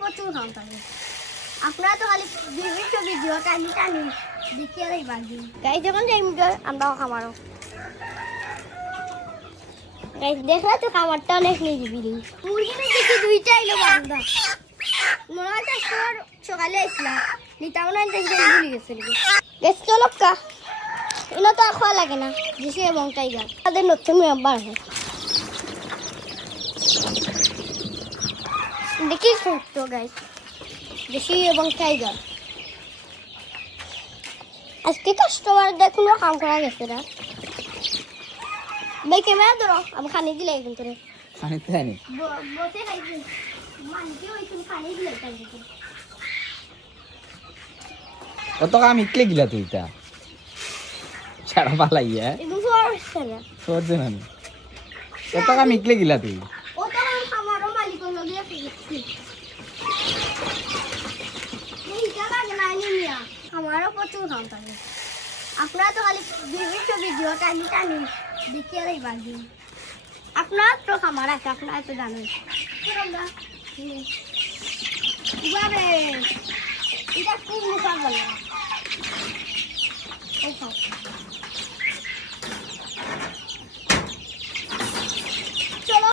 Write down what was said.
প্রচুর খাম থাকে আপনারা তো খালি বিভিন্ন ভিডিও টানি টানি দেখিয়ে রাখবেন গাই যখন যাই আমরাও খামারও গাইস দেখলা তো খামারটা অনেক নিরিবিলি মুরগি দেখি দুইটা এলো বান্দা মনে হয় সকালে আসলাম নিতাম না দেখে ভুলে গেছে গেছ চলো কা এগুলো তো আর খাওয়া লাগে না দেশি এবং টাইগার তাদের নতুন মেম্বার হয় দেখি তো গাইস দেশি এবং টাইগার আজকে কাস্টমার দেখুন কাম করা গেছে না ভাই ক্যামেরা ধরো আমি খানি দিলে কিন্তু রে খানি তানি বসে খাইছি মানকে ওই তুমি খানি দিলে কিন্তু অত কাম ইকলে গিলা তুই তা ছাড়া পালাইয়া এগুলো সব হচ্ছে না সহজে না অত কাম ইকলে গিলা তুই ও তো আমারও মালিকের লগে ফিরছি এই জায়গা না নিয়া আমারও প্রচুর কাম থাকে আপনারা তো খালি বিভিন্ন ভিডিও টানি টানি দেখিয়ে রাখবেন আপনার তো খামার আছে আপনারা তো জানেন এটা খুব মুখা বলে